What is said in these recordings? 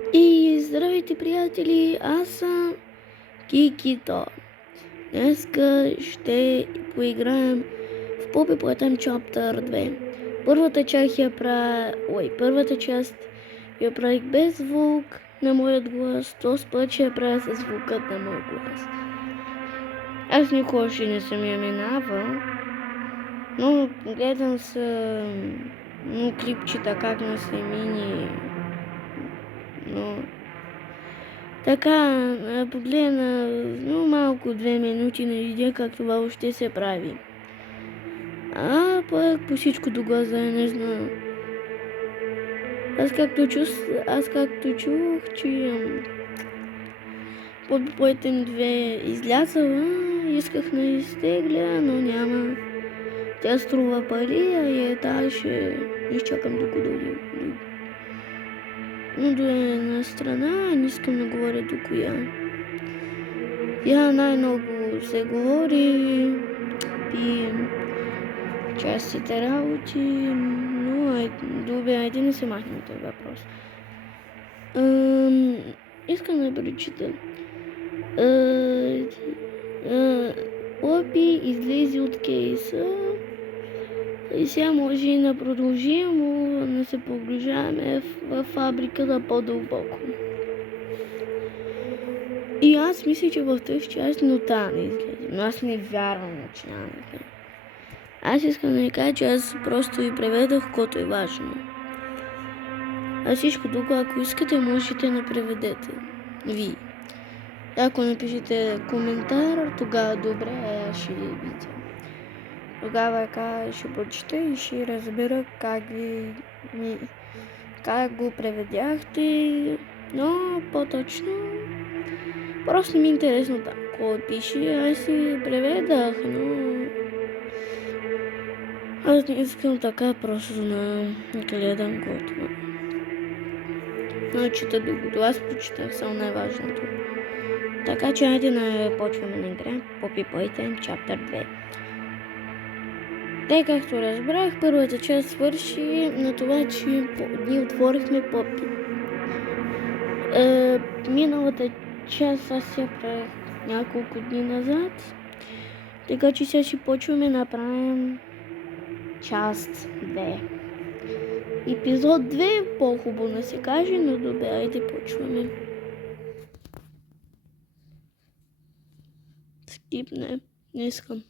И здравейте, приятели, аз съм Кикито. Днеска ще поиграем в Poppy Playtime Chapter 2. Първата част я правих без звук на моят глас, този път ще я правя с звукът на моят глас. Аз никога ще не съм я минавал, но гледам клипчета как на се мини, но така, погледна много малко 2 минути, не видя как това още се прави. А пък по всичко до глаза, не знам. Аз както чух, че Poppy Playtime 2 излязала, исках да изтегля, но няма. Тя струва пари, а и тази ще изчакам докато дойде. Но до една страна, не искам да говоря до коя. Я най-много се говори и частите работи, но добре, айде не се махнем този въпрос. Искам да прочита. Poppy излезе от кейса и сега може да продължим да се погружаваме в фабриката по-дълбоко. И аз мисля, че в тази част нота не излезе, но аз не вярвам, че няма да излезе. Аз искам да ви кажа, че аз просто ви преведах, което е важно. А всичко друго, ако искате, можете да преведете. Ви. Ако напишете коментар, тогава добре, аз ще ви видя. Тогава ще прочета и ще разбера как го преведяхте, но по-точно просто ми е интересно там. Кой пише, аз си преведах, но аз не искам така просто да гледам който. Но чета докато аз прочитах само най-важното. Така че айде да почваме на игра Poppy Playtime Chapter 2. Те, както разбрах, първата част свърши на това, че ние отворихме Poppy. Миналата част аз я правих няколко дни назад. Така че сега ще почваме да направим част 2. Епизод 2 е по-хубаво да се каже, но добре, айде почваме. Скипне, не искам.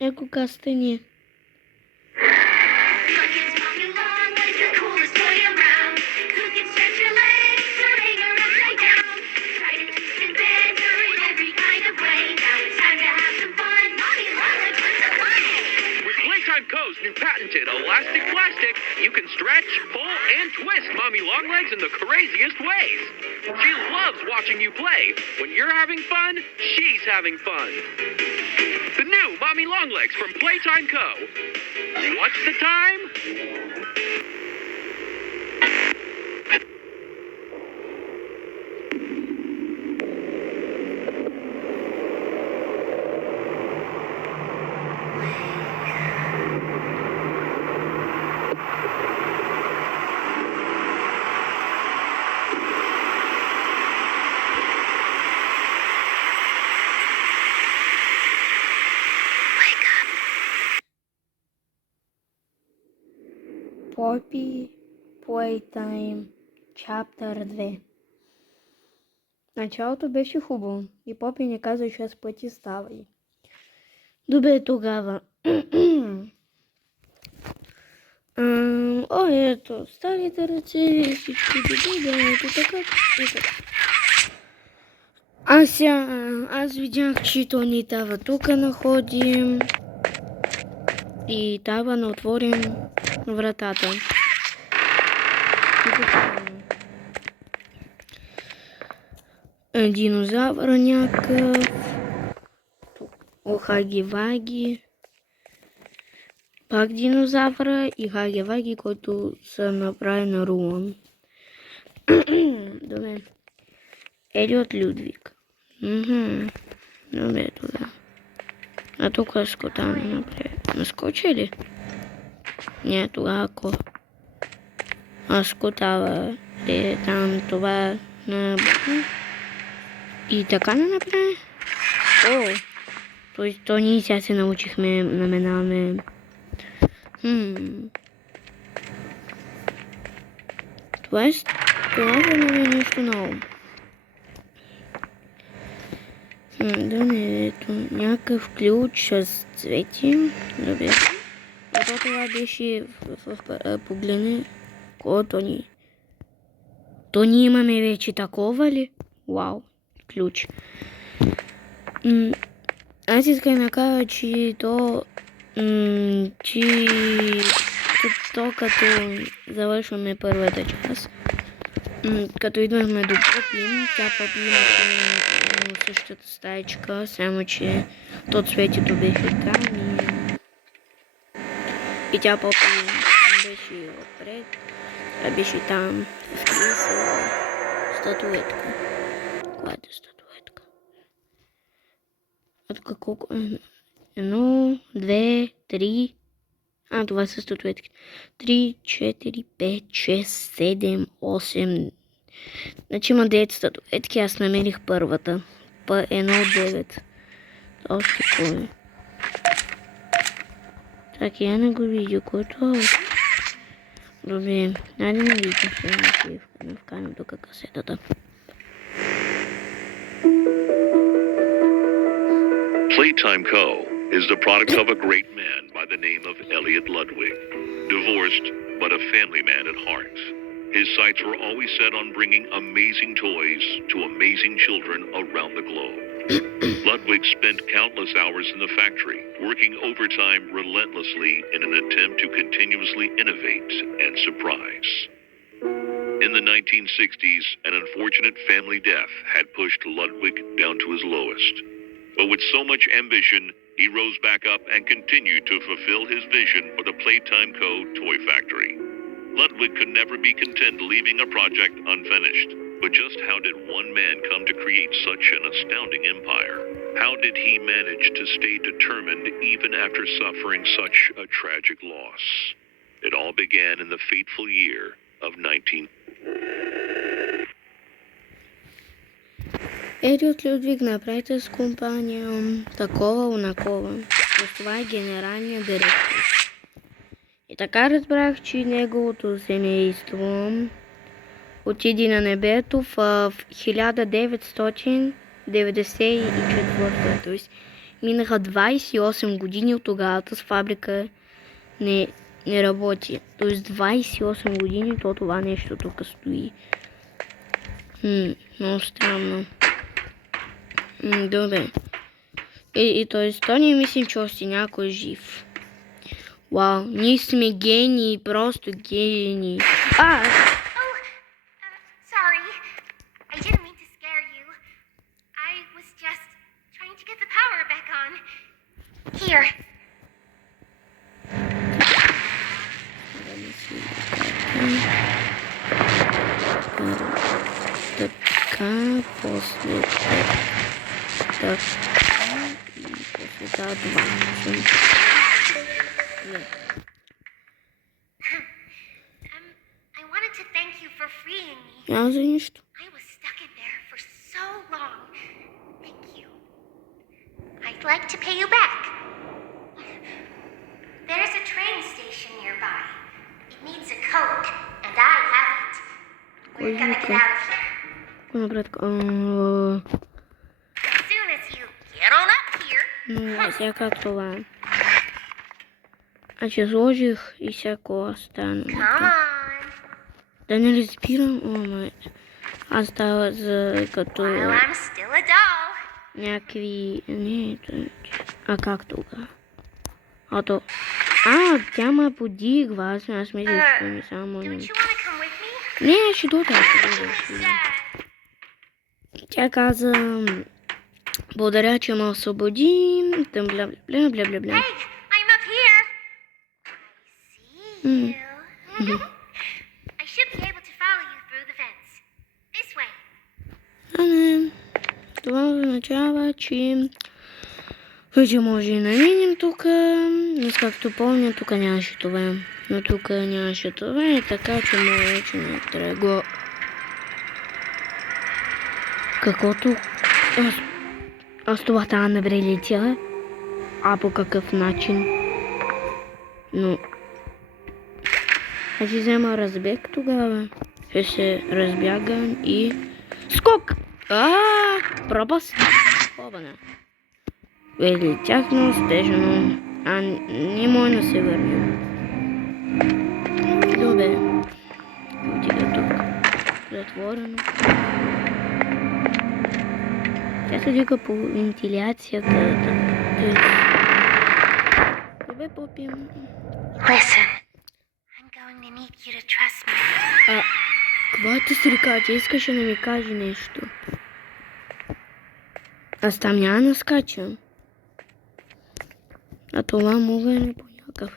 Еко кастение. Co's new patented elastic plastic, you can stretch, pull, and twist Mommy Longlegs in the craziest ways. She loves watching you play. When you're having fun, she's having fun. The new Mommy Longlegs from Playtime Co. What's the time? Poppy Playtime Chapter 2. Началото беше хубаво и Попи ни каза 6 пъти ставай. Добре тогава. Ето, старите ръце, всички добре, ето така. Аз видях, че то ни трябва тук находим и трябва да отворим вратата. Динозавър някакъв. Хаги-ваги. Пак динозавра и хаги-ваги, който са направи на Рулан. Добре. Елиот Людвиг. Добре тогава. А тук скотана напред. Наскочи ли? Не, тогава ако. Скотава е там това на бутна. И така не направи. О! То ние сега се научихме, наменаваме. Това за мен е нещо ново. Да не, ето някакъв ключ с цвети. Добре. Ето това беше в погледне. То ни. То ние имаме вече такова ли? Вау, ключ. Аз искам да кажа, че то като завършваме първата част, като идвахме до Попи, тя Попи имаше същата стаечка, само че то цветето беше там и тя Попи беше отпред, а беше там с статуетка. Коя е статуетка? А тук колко? 1, 2, 3. Това са статуетки. 3, 4, 5, 6, 7, 8. Значи има 9 статуетки. Аз намерих първата. 1 от 9. Още кой. Так, я не го видя. Който... Добре. Айде не видя. Ще вкарам тук касетата. Playtime Co. is the product of a great man by the name of Elliot Ludwig. Divorced, but a family man at heart. His sights were always set on bringing amazing toys to amazing children around the globe. Ludwig spent countless hours in the factory, working overtime relentlessly in an attempt to continuously innovate and surprise. In the 1960s, an unfortunate family death had pushed Ludwig down to his lowest. But with so much ambition, he rose back up and continued to fulfill his vision for the Playtime Co. toy factory. Ludwig could never be content leaving a project unfinished. But just how did one man come to create such an astounding empire? How did he manage to stay determined even after suffering such a tragic loss? It all began in the fateful year of 19... Елиот Людвиг направи с компания такова онакова. Това е генералният директор. И така разбрах, че неговото семейство отиде на небето в 1994. Т.е. минаха 28 години от тогава с фабрика не работи. Т.е. 28 години то това нещо тук стои. Много странно. Добре. И т.е. не мислим, че още някой е жив. Вау, ние сме гении, просто гении. Sorry. I didn't mean to scare you. I was just trying to get the power back on. Here. Така, после така и после това. I wanted to thank you for freeing me. Няма за нищо. I was stuck in there for so long. Thank you. I'd like to pay you back. There's a train station nearby. It needs a code, and I have it. We're gonna get out of here. As soon as you get on up here. Сега как това? Че сложих и всяко останало. Come on. Да не разбирам, аз става за като While I'm still a doll. някакви... Не, как тогава? Тя ме подигва, аз мисля, че не само... Don't you want to come with me? Не, ще дойда. Тя каза... Благодаря, че ме освободи. Бля. Hey, I'm up here. I see you. I should be able to follow you through the fence. This way. Това означава, че Вече може и наменим тук. Аз както помня, тук нямаше това. Но тук нямаше това и така, че вече не трябва. Каквото... Аз това трябва да прилетя. А по какъв начин? Но... Аз ще взема разбег тогава. Ще се разбягам и... Скок! Пропаст! Обана. Летях на успешно. А не може да се върви. Добре. Отида тук. Затворено. Тя се дига по вентиляцията. Добре, попим. Listen, I'm going to need you to trust me. Какво ти си река, че искаше да ми каже нещо? Аз там няма да скачам. А това мога ли по някакъв?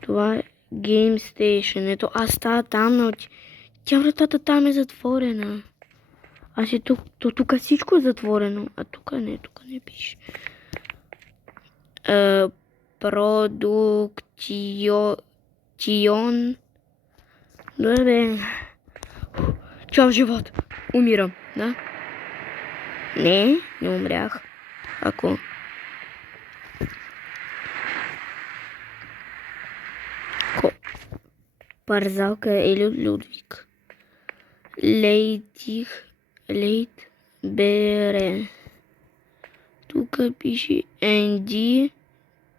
Това е Game Station. Ето аз става там, но тя вратата там е затворена. Аз е тук, тук всичко е затворено. А тук не пише. Продуктион. Добре. Чао, живот. Умирам, да? Не умрях. Ако... Парзалка или Людвиг. Лейт Бере. Тук пише ND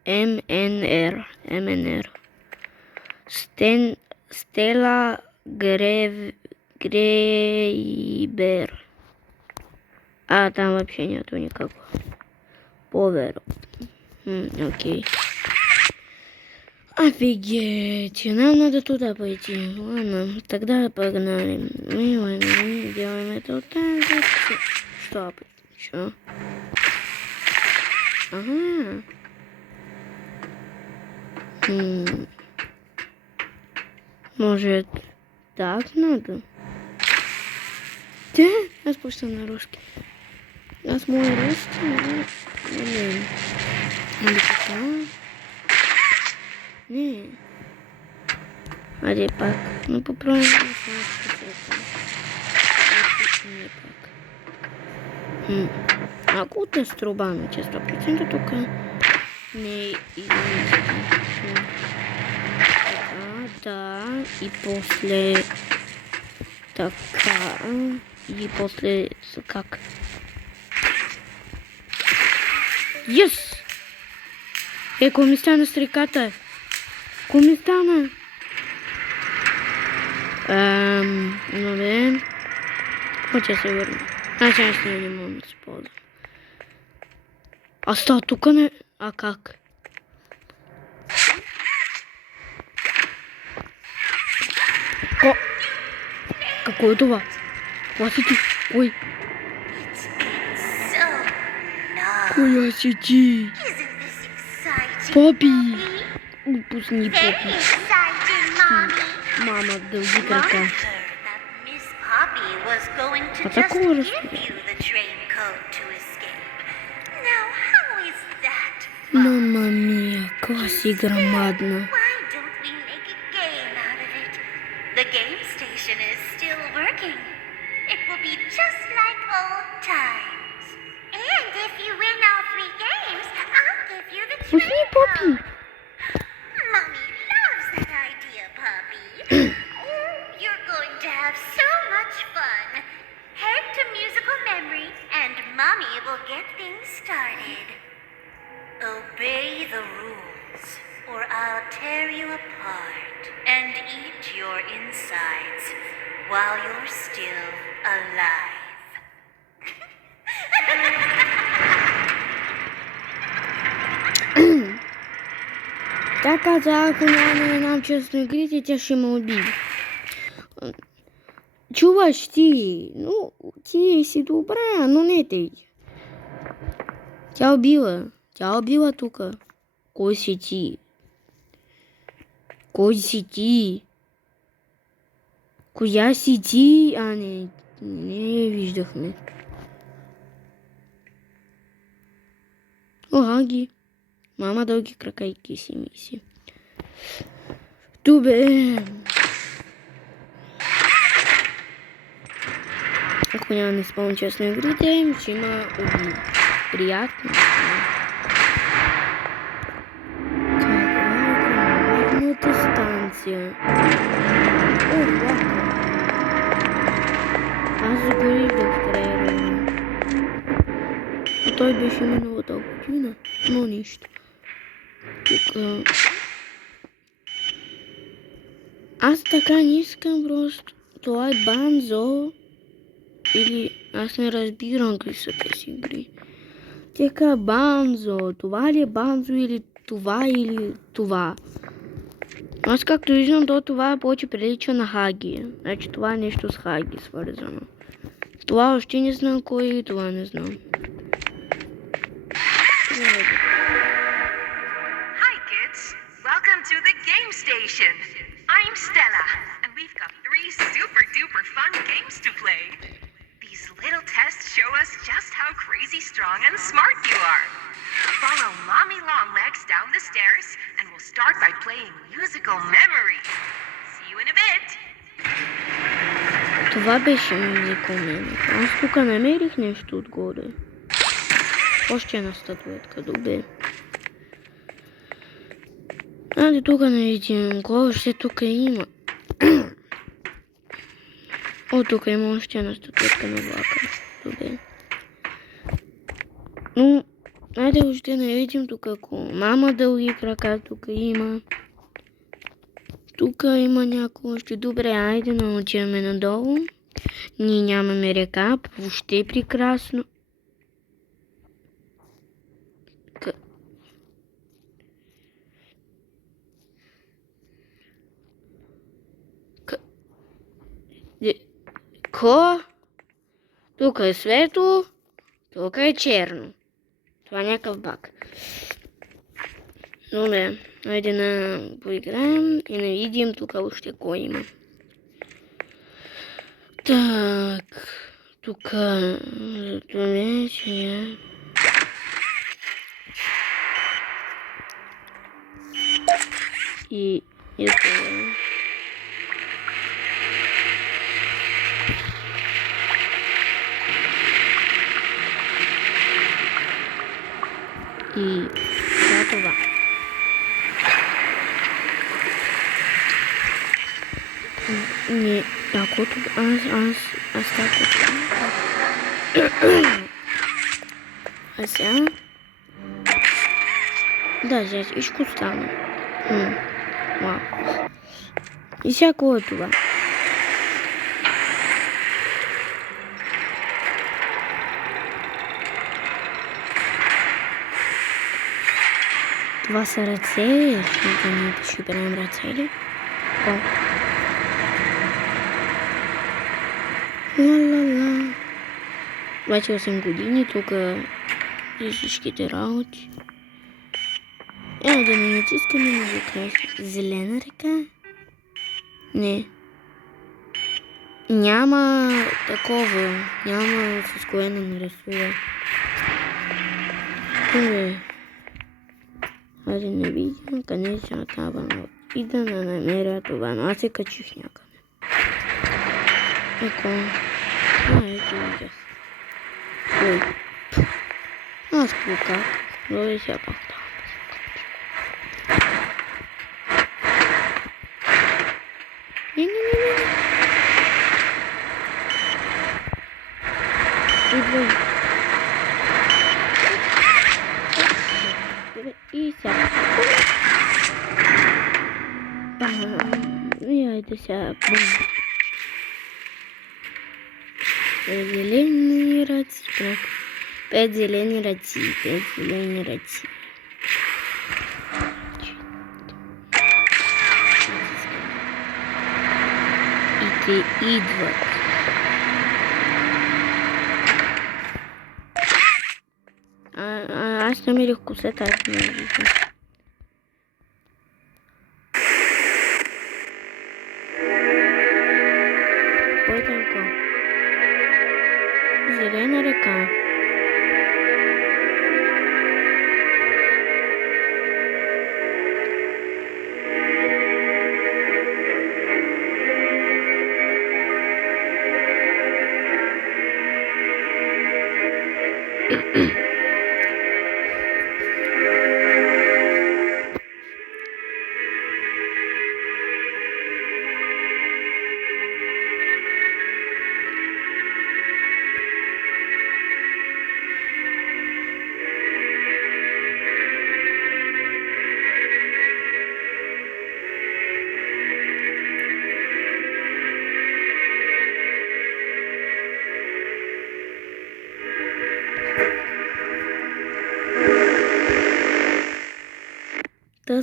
МНР. Стела Грейбер. Там вообще нету никакого. Повер. Окей. Офигеть, нам надо туда пойти. Ладно, тогда погнали. Мы делаем это вот так. Стоп. Чё? Ага. Может, так надо? Да, нас просто на русский. Нас мой русский, или пока. Не. А где пак? Ну попробуем. А куда струбану, честно, 100% только не извините. Да, и после така, и после как? Yes! Кой ми стана с реката? Кой ми стана? Добре. Хоча се върна. Аз не мога да се ползвам. А става тук не... А как? Какво е това? Това си ти? Ой. Коя си ти? Попи! Пусни Попи. Мама, дълги крака. А такова разстояние. Мама мия, каква си грамадна. The game station is still working. It will be just like old times. And if you win all 3 games, I'll give you the Пусни Попи. Mommy loves that idea, Poppy. Oh, you're going to have so much fun. Head to musical memory, and Mommy will get things started. Obey the rules, or I'll tear you apart and eat your insides while you're still alive. Тя каза, ако няма нам честно игрите, тя ще ме убие. Чуваш ти, ну ти си добра, но не ти. Тя убила тук. Кой си ти? Кой си ти? Коя си ти? Не я виждахме. Гагі. Мама довгі крака і кісі місі. Добре. Охуенно не спал честную игру, чем убил. Приятно. Какая станция. О, ладно. А загорел доктора. А то більше минуло так кіно. Ну, ніщо. Только... Аз така ниска просто. Това е банзо. Или аз не разбирам какви са тези игри. Тека банзо. Това ли е банзо или това? Аз както виждам, то това повече прилича на Хаги. Значи това е нещо с Хаги свързано. Това още не знам кой и това не знам. Hi kids, welcome to the game station. I'm Stella, and we've got 3 super duper fun games to play. These little tests show us just how crazy strong and smart you are. Follow Mommy Longlegs down the stairs, and we'll start by playing musical memory. See you in a bit. Това беше музикалмен. Аз тук намерих нещо отгоре. Още една статуетка, добре. Айде тук не видим, кой още тук има. О, тук има още една статуетка на влака. Добре. Ну, айде още не видим тук ако мама дълги крака тук има. Тук има някой още. Добре, айде научаваме надолу. Ние нямаме река, въобще е прекрасно. Ко? Тук е светло, тук е черно. Това е някакъв баг. Добре, айде да поиграем и да видим тук още кой има. Так, тук това вече е. И това. И това. Не, ако това, аз така това. А сега? Да, сега всичко стана. Вау. И сега кой е това? Това са ръце, ще берем ръце ли? О. Ла-ла-ла. 28 години, тук всичките работи. Да не натискаме музика. Зелена река? Не. Няма такова. Няма с кое да нарисува. Айде не видим къде ще става и да не намеря това, но аз се качих някъде. Еко. Ето видях. Ой. Аз покак. Добре сега пак там. Не. Идвай. И сега. И айде сега. Зелени ръци. 5 зелени ръци. 5 зелени ръци. И те идват. Аз намерих косета, аз не виждам. Кой е там? Зелена река.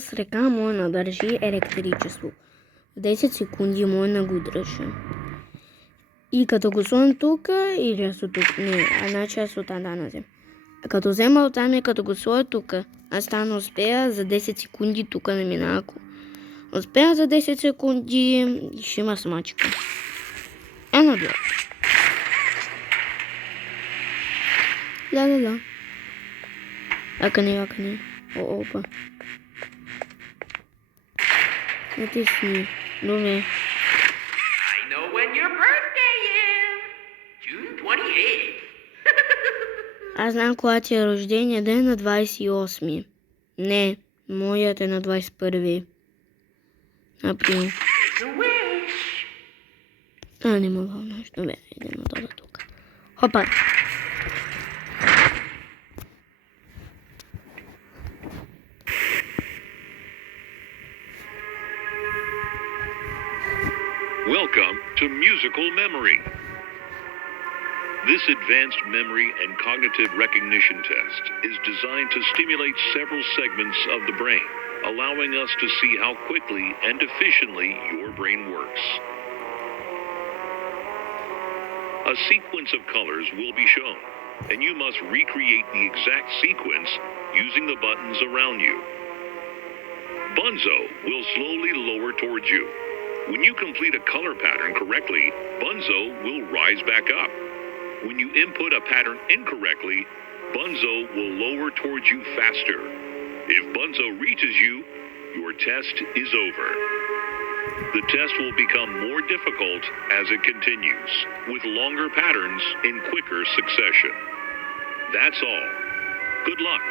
с ръка може да държи електричество. В 10 секунди може да го държи. И като го сложим тук, или аз от тук, не, значи аз от назем. Като взема оттам и като го сложа тук, аз стана успея за 10 секунди тук не мина. Ако успея за 10 секунди, ще има смачка. Едно дело. Ла. Ака не. Опа. Натисни. Добре. I know when your birthday is. June 28th. Аз знам кога ти е рождения ден на 28. Не, моят е на 21 април. It's a wish. Не ме вълнуваш. Добре, идем отдолу тук. Хопа. Welcome to Musical Memory. This advanced memory and cognitive recognition test is designed to stimulate several segments of the brain, allowing us to see how quickly and efficiently your brain works. A sequence of colors will be shown, and you must recreate the exact sequence using the buttons around you. Bunzo will slowly lower towards you. When you complete a color pattern correctly, Bunzo will rise back up. When you input a pattern incorrectly, Bunzo will lower towards you faster. If Bunzo reaches you, your test is over. The test will become more difficult as it continues, with longer patterns in quicker succession. That's all. Good luck.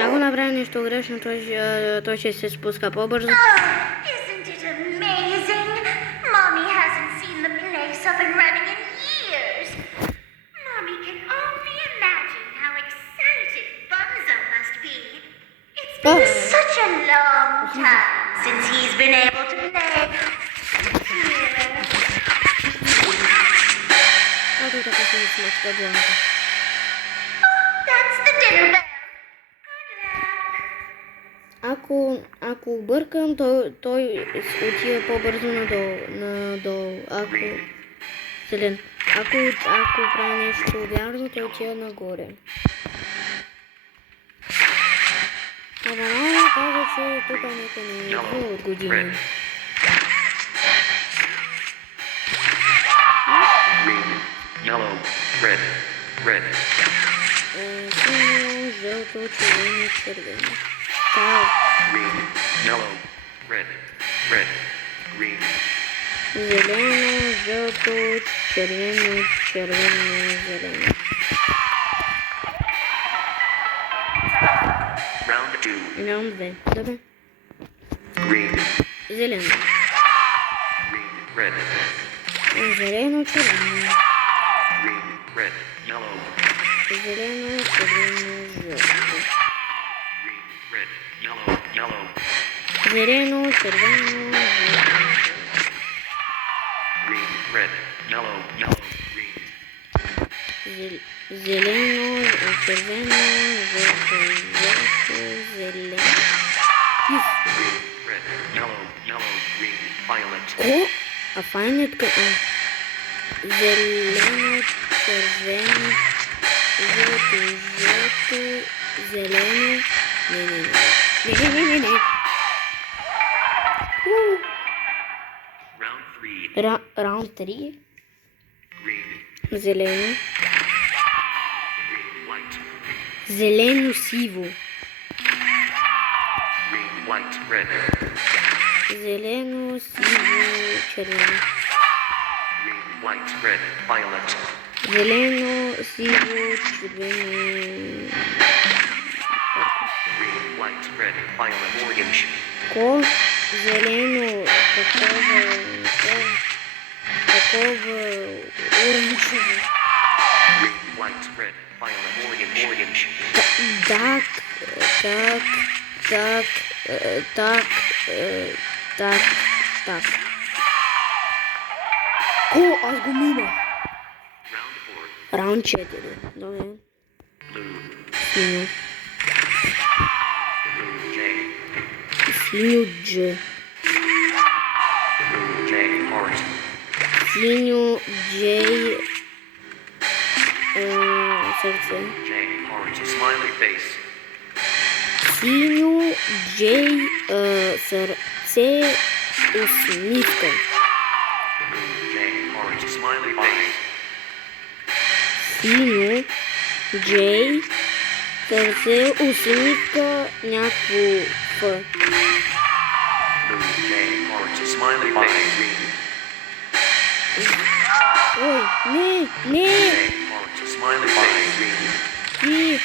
Ако направя нещо грешно, той ще се спуска по-бързо. Isn't it amazing? Mommy hasn't seen the place up and running in years. Mommy can only imagine how excited Bunzo must be. It's been such a long time since he's been able to play. Ето така си ги смачка главата. That's the dinner bell. Ако объркам, той отива по-бързо надолу. Зелен. Ако прави нещо вярно, той отива нагоре. Мама каза, че тук някой не е от години. Yellow, red, red. Синьо, жълто, червено, червено. Green, yellow, red, red, green. Зелено, жълто, червено, зелено. Round 2. Раунд 2. Добре. Green, Зелено. green, red, Зелено, червено. green, red, yellow, Зелено, червено, жълто. green, red, yellow, yellow, Зелено, червено, жълто. green, red, yellow, yellow, green. Зелено, червено, жълто, зелено. Green, red, yellow, yellow, green, violet. О, а файнет зелено, червено, жълто, зелено. Не. Round 3. Раунд 3. Green, Зелено. green, white, Зелено, сиво. green, white, red, Зелено, сиво, червено. green, white, red, violet. Зелено, сиво, червено. Green, white, red, violet, orange. Ко? Зелено, такова оранжево. Green, white, red, violet, orange. Так. О, аз го минах. Round 4. Раунд 4. Добре. Blue, синю. J. Синю Дж. J. Heart. Синю Джей. Серце. J. Heart. Smiley face. Синю Джей. Серце. Усмішка. J. Heart. Smiley face. Синю Джей. Серце. Усмішка. Някакво Ф. J. Heart. Smiley face. Ой, не. J. Heart. Smiley face. Ті.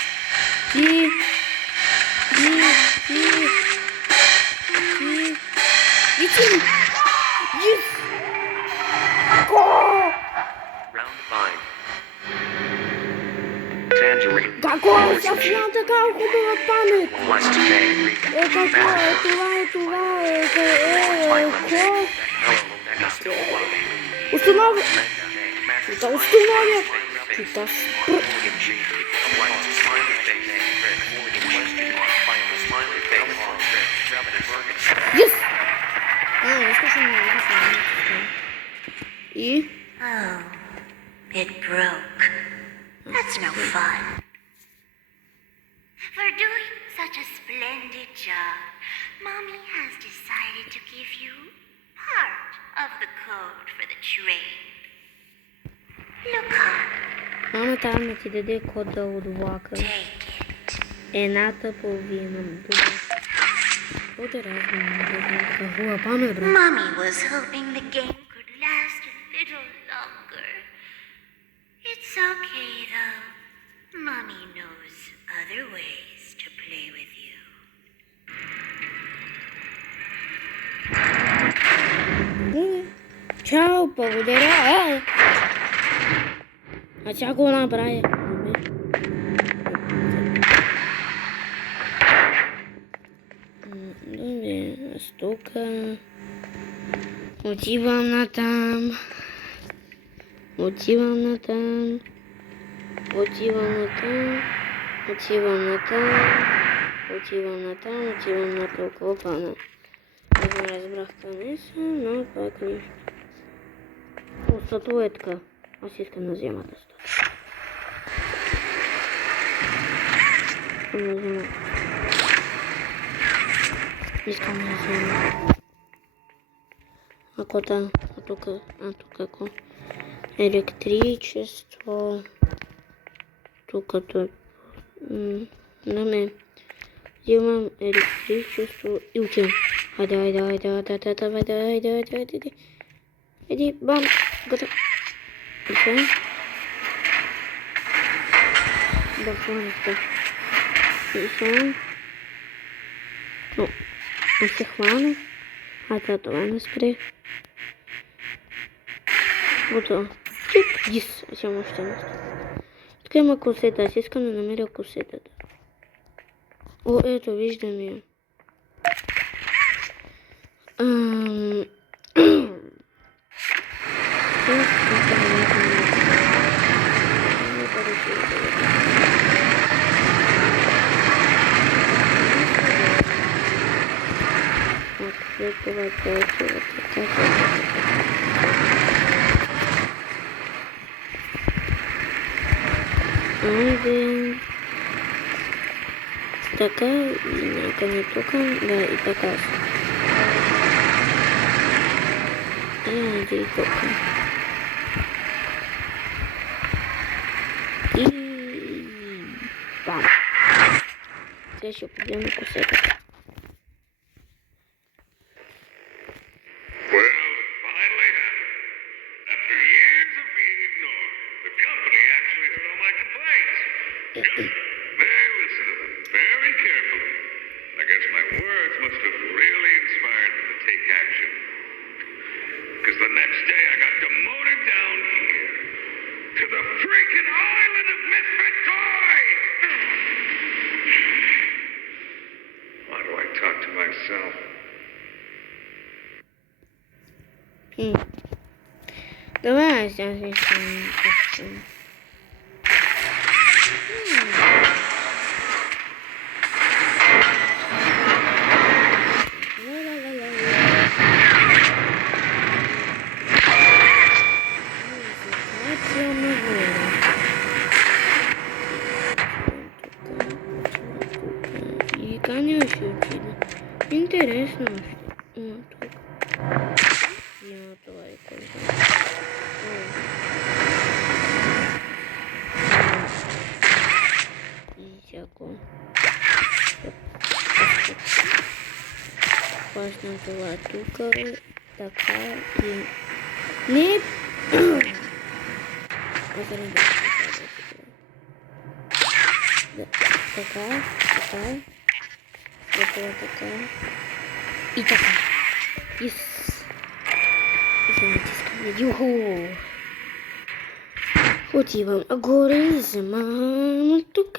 Єс! Round 5. Tangerine. Какое совсем такая худая память? West J. Какое, Установи. Это установи. Это Yes! Я скажу, И? Oh, it broke. That's no fun. For doing such a splendid job, Mommy has decided to give you part of the code for the train. Look up. Мама там ти даде кода от влака. Take it. Едната половина. От разно. Каква памет, бро? Mommy was hoping the game could last a little longer. It's okay, though. Mommy knows other ways to play with you. Чао, благодаря. А всяко направя. Добре, аз тук отивам натам. Отивам натам. Отивам натам. Отивам натам. Отивам натам. Отивам на толкова пана. Не разбрах къде съм, но пак нищо. О, статуетка. Аз искам да взема да статуетка. Искам да взема. Искам да взема. Ако там, а тук ако електричество. Тук то. На мен. Взимам електричество и отивам. Хайде. Иди, бам, готов. И все. Бахванка. И все. Ну, а се хвана. А това не спре. Готово. Чик, дис. А сега още нещо. Тук има косета. Аз искам да намеря косетата. О, ето, виждам я. Айде. Така, нека не тук, да, и така. Айде и тук. И... бам. Сега ще погледна косетата. Well, it finally happened. After years of being ignored, the company actually heard all my complaints. They listened to them very carefully. I guess my words must have really inspired them to take action. Because the next day I got demoted down here to the freaking island of misfit toys! Why do I talk to myself? Давай сейчас еще. интересно. Тук. Няма това и кой знае. И всяко. Хващам това тук. Така и... Не! Така. Така. И така. И се натискаме. Юху! Отивам горе, вземам тук.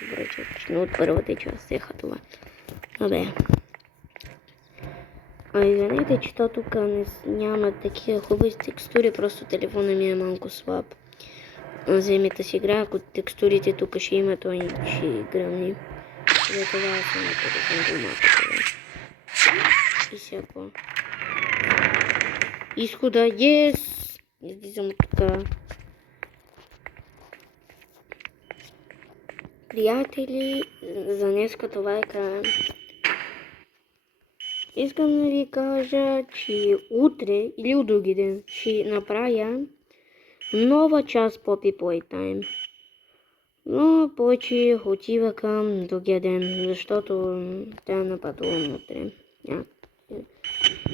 Добре, че почна от първата част еха това. Добре. Извинете, че то тук няма такива хубави текстури, просто телефона ми е малко слаб. Вземете си игра, ако текстурите тук ще има, той ще гръмни. За това съм на телефон малко това. И всяко. Изхода, yes! Излизам от тук. Приятели, за днеска това е края. Искам да ви кажа, че утре или от други ден ще направя нова част Poppy Playtime. Но повече отива към другия ден, защото трябва да пътувам утре.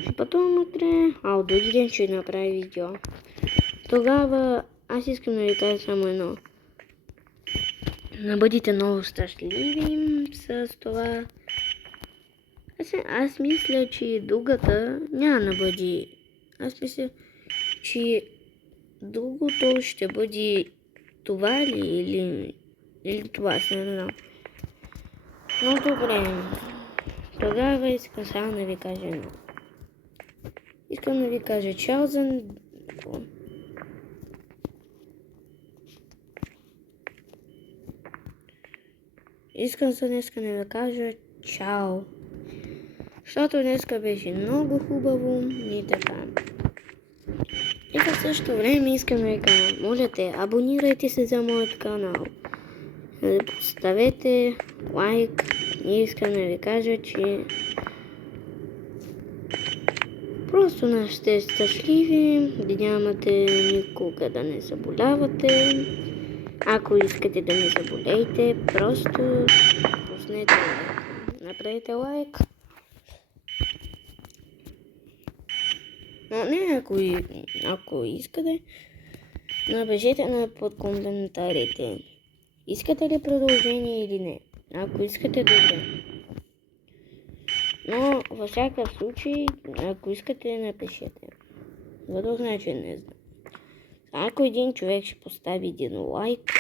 Ще пътувам утре, а от други ден ще направя видео. Тогава аз искам да ви кажа само едно. Бъдете много щастливи с това. Аз мисля, че другата няма да бъде. Аз мисля, че другото ще бъде това ли или това, се не знам. Но добре. Тогава искам само да ви кажа едно. Искам да ви кажа чао за... Искам за днеска да ви кажа чао. Защото днеска беше много хубаво и така. И в същото време искам да ви кажа, моля те, абонирайте се за моят канал. Поставете лайк и искам да ви кажа, че просто не сте щастливи, да нямате никога да не заболявате. Ако искате да не заболеете, просто пуснете лайк. Направете лайк. Но не, ако искате, напишете под коментарите. Искате ли продължение или не? Ако искате, добре. Но във всякакъв случай, ако искате, напишете. За друг начин не знам. Ако един човек ще постави един лайк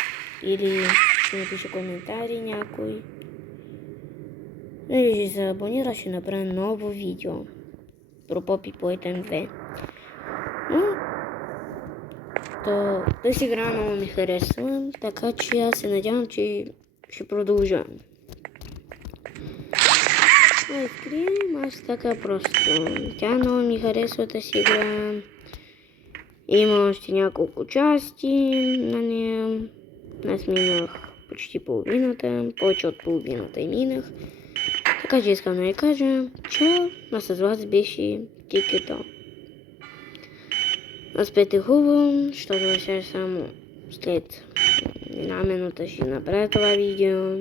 или ще напише коментари някой, или ще се абонира, ще направя ново видео про Poppy Playtime 2. Но тази игра много ми харесва, така че аз се надявам, че ще продължа. Айскрим, аз така просто. Тя много ми харесва тази игра. Има още няколко части на нея. Аз минах почти половината, повече от половината и минах. Така че искам да ви кажа чао, а с вас беше Кикито. Спете хубаво, защото сега само след една минута ще направя това видео.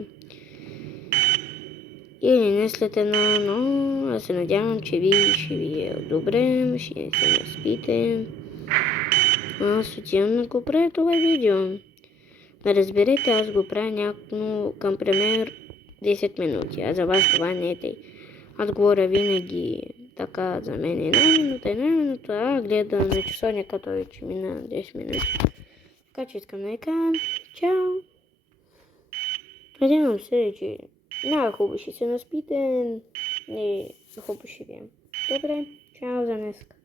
Или не след една, но аз се надявам, че ви ще ви е добре, ще се наспите. Аз отивам да го правя това видео. Да разберете, аз го правя някакво към пример 10 минути, а за вас това не е тъй. Аз говоря винаги така за мен една минута, а гледам на часовника, той вече мина 10 минути. Така че искам да ви кажа, чао! Надявам се, че най-хубаво ще се наспите и хубаво ще ви е. Добре, чао за днеска.